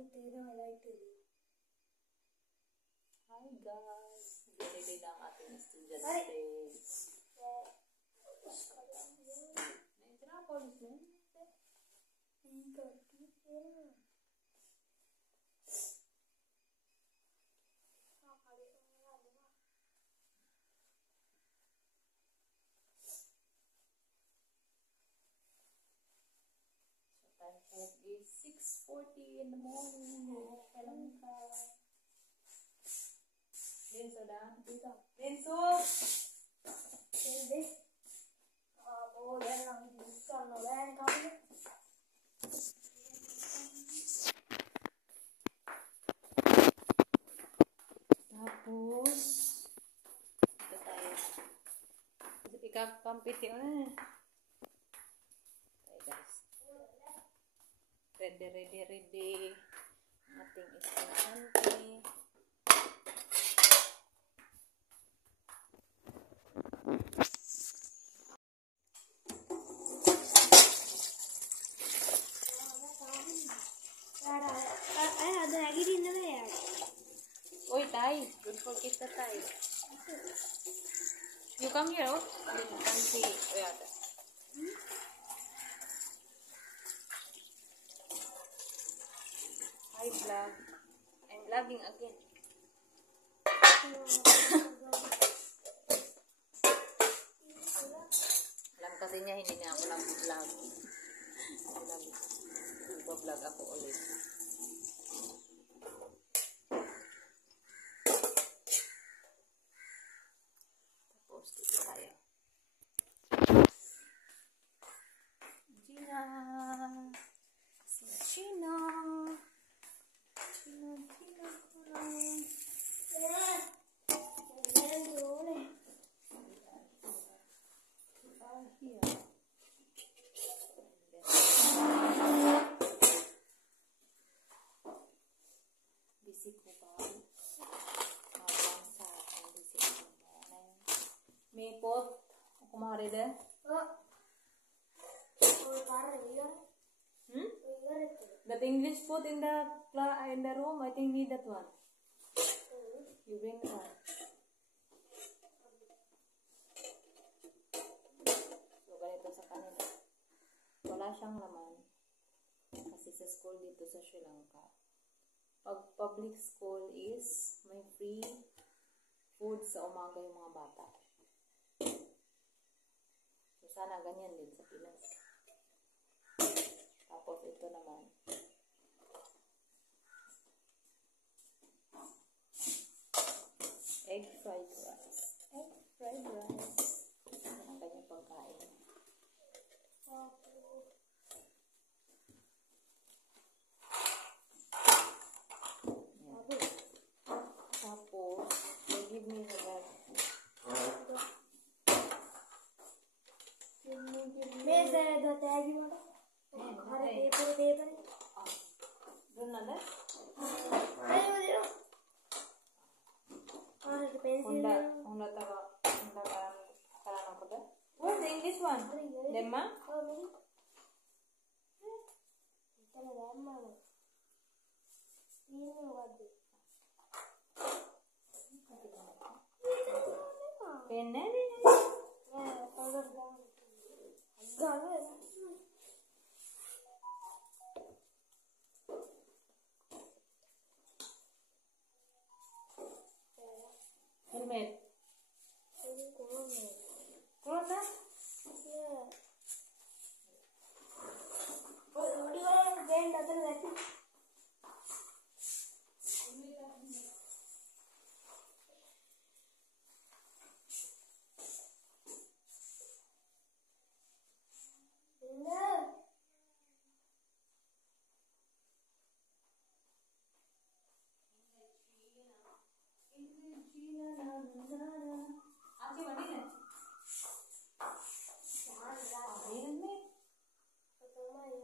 Hi guys! Ready na ang ating student day. Naitinapolis mo? Time is 6:40 in the morning. Kailan ka? Denso da? Dito. Denso! Hindi. Yan lang. Ano ba yan? Tapos, ito tayo. Ikakampitin mo na. Okay guys. Ready. Ating estudyante. Ada lagi di mana ya? Uy, Tay. Don't forget the Tay. You come here, oh. You can see. Wait. Hi, vlog. I'm vlogging again. Alam kasi niya, hindi niya ako nag-vlog. Nag-vlog ako ulit. Tapos, dito tayo. Gina! Si Gina! Bisik ko ba? Mabang sa aking bisik ko ba? May pot? Kumari din? That English pot in the room, I think need that one. You bring that one. So, ganito sa kanila. Wala siyang laman. Kasi sa school dito sa Sri Lanka. Pag public school is may free food sa umaga yung mga bata. So, sana ganyan din sa Pinas. Tapos ito naman. Egg fried rice. Egg fried rice. Ito ang kanyang pagkain. Tapos, they give me the bag. Doon na din? Hunda karang ko din? Where's the English one? Lemma? Penne? Helmet? Corona?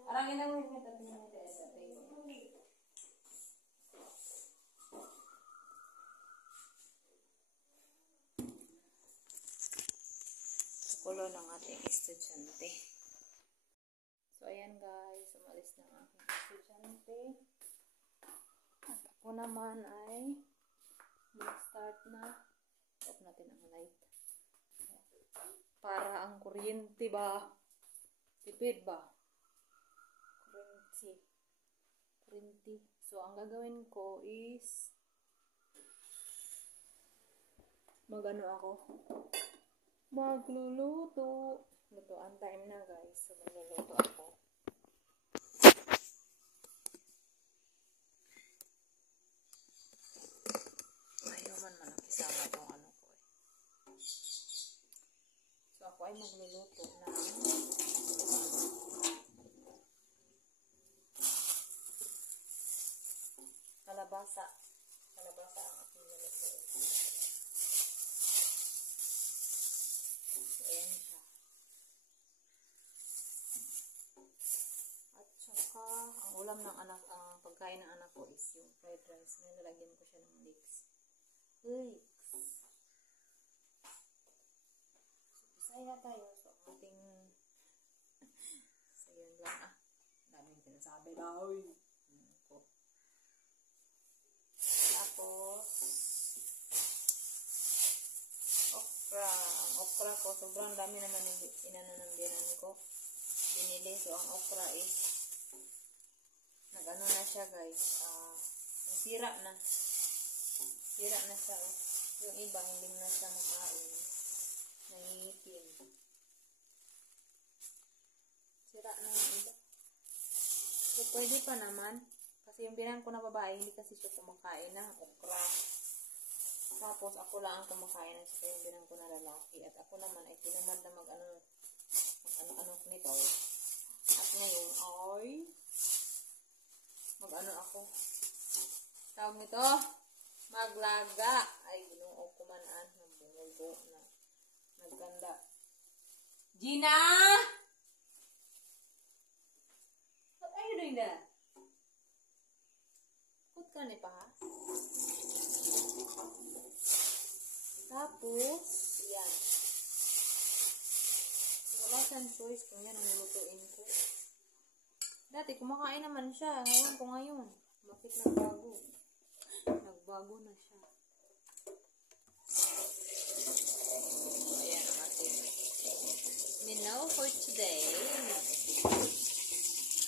Arangin ang helmet at kulo ng ating estudyante. So, ayan guys, umalis na ang aking estudyante. Ako naman ay mag-start na. Off natin ang light. Para ang kuryente ba? Tipid ba? Kuryente. So, ang gagawin ko is magano ako? Magluluto. Lutoan time na guys. So, magluluto ako. Ayaw man malaki-sama itong ano ko eh. So, ako ay magluluto ng kalabasa. Kalabasa ang aking nilutuin. So, ayan siya. At saka, ang ulam ng anak, ang pagkain ng anak ko is yung fried rice. Nilalagyan ko siya ng leeks. So, Bisaya tayo. So, ating so, yun lang ah. Daming sinasabi daw. Tapos, okra. Ang okra ko, sobrang dami naman inano ng biyanan ko. Binili. So, ang okra is nag-ano na siya guys. Nasira na. Sira na siya. Oh. Yung iba, hindi na siya makain. Nangingipin. Sira na yung iba. So, pwede pa naman. Kasi yung binan ko na babae, hindi kasi siya kumakain ng okra. Tapos, ako lang ang kumakain at saka yung binan ko na lalaki. At ako naman ay tinamad na mag-ano nito. At ngayon, ay mag-ano ako. Tawag nito, maglaga. Ay, ginoo ko manaan ng bumubo na nagkanda. Gina! What are you doing there? Put ka ni pa ha? Tapos, yan. Wala siyang choice kung yan ang nilutuin ko. Dati, kumakain naman siya. Ngayon ko ngayon. Bakit nagbago? Nagbago na siya. Ayan ang ating menu for today.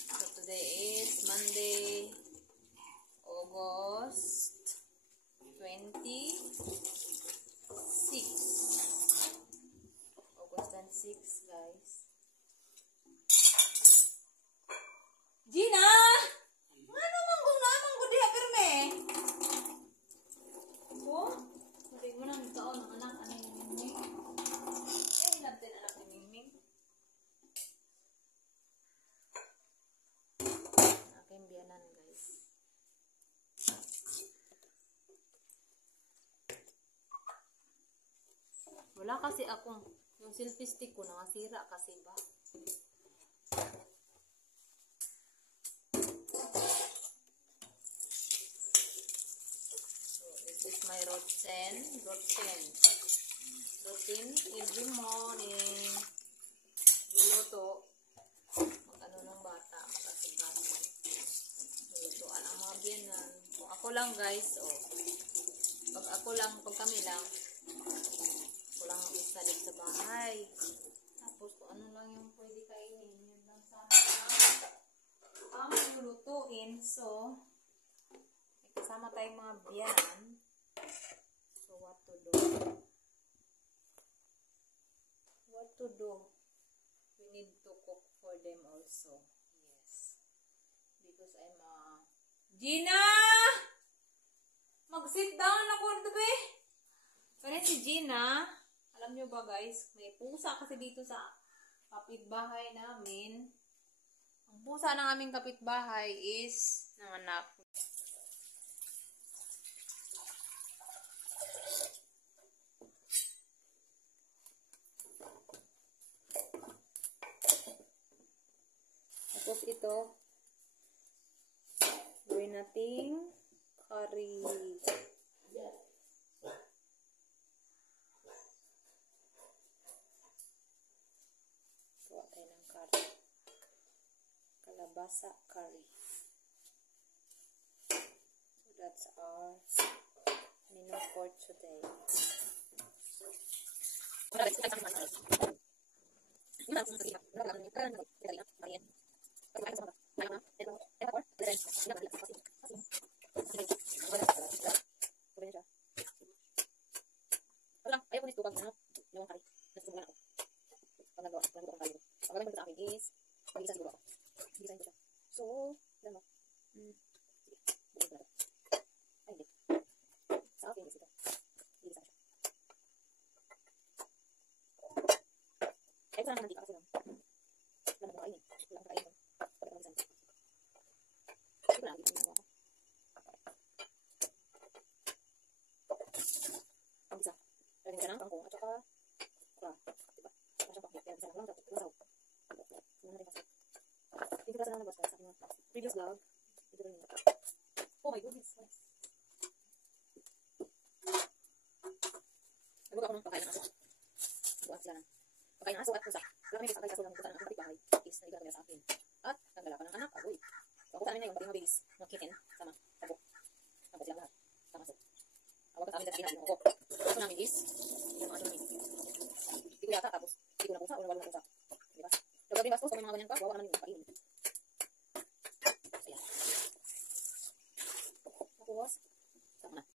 So, today is Monday, August 26. August 26, guys. Gina! Ano man kung naman ko diha pirme? Oh? Sabi mo nang ikaw ng anak, ano yung Mingming? Eh, hilap din anak ni Mingming. Aking biyanan, guys. Wala kasi akong, yung selfie stick ko, nakasira kasi ba? My routine every morning. Luluto. Mag-ano ng bata, makasigat. Lulutoan ang mga biyanan. Kung ako lang guys, pag kami lang, ako lang ang isalit sa bahay. Tapos kung ano lang yung pwede kainin, yun lang sana ang lulutuin. So, may kasama tayong mga biyanan. So, what to do? What to do? We need to cook for them also. Yes. Because I'm Gina! Mag-sit down ako ito, be. Kaya si Gina, alam nyo ba guys, may pusa kasi dito sa kapitbahay namin. Ang pusa ng aming kapitbahay is nanganak. Tapos ito, gawin nating curry. Gawa tayo ng curry. Kalabasa curry. So that's That's our menu for today. Previous vlog. Oh my goodness. Nagbuka ako ng pagkain ng aso. Bukas sila ng pagkain ng aso at pusa. Wala kami kasakay kaso lang pusa ng aking kapitbahay. Is na igagawin sa akin. At nagdala pa ng anak, agoy. Kakuta namin na yung pati mga babies, mga kitten, sama, tabo. Tabo silang lahat. Sama aso. Awag ka sa amin sa sabihan, yung ako. Aso namin is, yung mga aso namin. Hindi ko yata, tapos, hindi ko na pusa o nawalo na pusa. Diba? Pag gabi bastos, kung may mga ganyan ka, bawa ka naman yun.